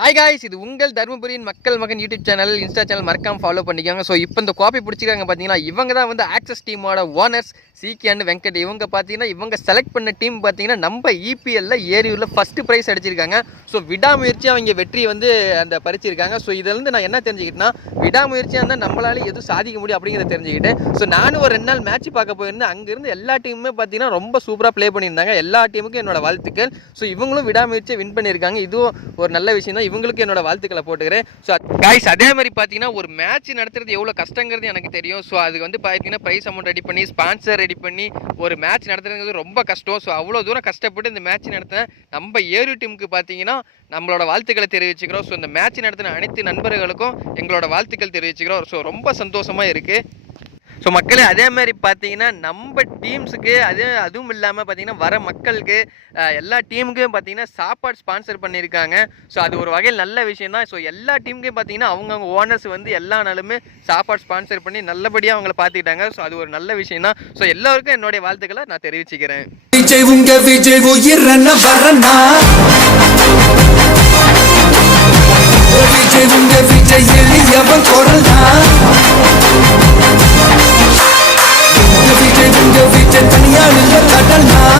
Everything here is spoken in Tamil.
ஹாய் காய்ஸ், இது உங்கள் தருமபுரியின் மக்கள் மகன் யூடியூப் சேனல், இன்ஸ்டா சேனல் மறக்காம ஃபாலோ பண்ணிக்கோங்க. ஸோ இப்போ இந்த காப்பி பிடிச்சிருக்காங்க பார்த்தீங்கன்னா, இவங்க தான் வந்து ஆக்சஸ் டீமோட ஓனர்ஸ் சிகே அண்ட் வெங்கட். இவங்க பார்த்தீங்கன்னா இவங்க செலக்ட் பண்ண டீம் பார்த்தீங்கன்னா நம்ம இபிஎல்ல ஏரியூரில் ஃபஸ்ட்டு ப்ரைஸ் அடிச்சிருக்காங்க. ஸோ விடாமுயற்சியாக அவங்க வெற்றி வந்து அந்த பறிச்சிருக்காங்க. ஸோ இதிலேருந்து நான் என்ன தெரிஞ்சுக்கிட்டேன்னா, விடாமுயற்சியாக இருந்தால் நம்மளால எதுவும் சாதிக்க முடியும் அப்படிங்கிறத தெரிஞ்சுக்கிட்டேன். ஸோ நானும் ஒரு 2 நாள் மேட்ச் பார்க்க போயிருந்தேன். அங்கேருந்து எல்லா டீமுமே பார்த்தீங்கன்னா ரொம்ப சூப்பராக ப்ளே பண்ணியிருந்தாங்க. எல்லா டீமுக்கும் என்னோட வாழ்த்துக்கள். ஸோ இவங்களும் விடாமுயற்சியை வின் பண்ணியிருக்காங்க. இதுவும் ஒரு நல்ல விஷயம் தான். இவங்களுக்கு என்னோட வாழ்த்துக்களை போட்டுக்கிறேன். ஸோ காய்ஸ், அதே மாதிரி பார்த்தீங்கன்னா ஒரு மேட்ச் நடத்துறது எவ்வளோ கஷ்டங்கிறது எனக்கு தெரியும். ஸோ அதுக்கு வந்து பார்த்தீங்கன்னா ப்ரைஸ் அமௌண்ட் ரெடி பண்ணி, ஸ்பான்சர் ரெடி பண்ணி ஒரு மேட்ச் நடத்துறது ரொம்ப கஷ்டம். ஸோ அவ்வளோ தூரம் கஷ்டப்பட்டு இந்த மேட்ச் நடத்த நம்ம ஏரி டீமுக்கு பார்த்தீங்கன்னா நம்மளோட வாழ்த்துக்களை தெரிவிச்சுக்கிறோம். ஸோ இந்த மேட்ச் நடத்தின அனைத்து நண்பர்களுக்கும் எங்களோட வாழ்த்துக்கள் தெரிவிச்சுக்கிறோம். ஸோ ரொம்ப சந்தோஷமாக இருக்குது. ஸோ மக்களே, அதே மாதிரி பார்த்தீங்கன்னா நம்ம டீம்ஸுக்கு அதுவும் இல்லாமல் பார்த்தீங்கன்னா வர மக்களுக்கு எல்லா டீமுக்கும் பார்த்தீங்கன்னா சாப்பாடு ஸ்பான்சர் பண்ணியிருக்காங்க. ஸோ அது ஒரு வகையில் நல்ல விஷயம் தான். ஸோ எல்லா டீமுக்கும் பார்த்தீங்கன்னா அவங்கவுங்க ஓனர்ஸ் வந்து எல்லா நாளுமே சாப்பாடு ஸ்பான்சர் பண்ணி நல்லபடியாக அவங்கள பார்த்துக்கிட்டாங்க. ஸோ அது ஒரு நல்ல விஷயம் தான். ஸோ எல்லாருக்கும் என்னுடைய வாழ்த்துக்களை நான் தெரிவிச்சுக்கிறேன். விஜய்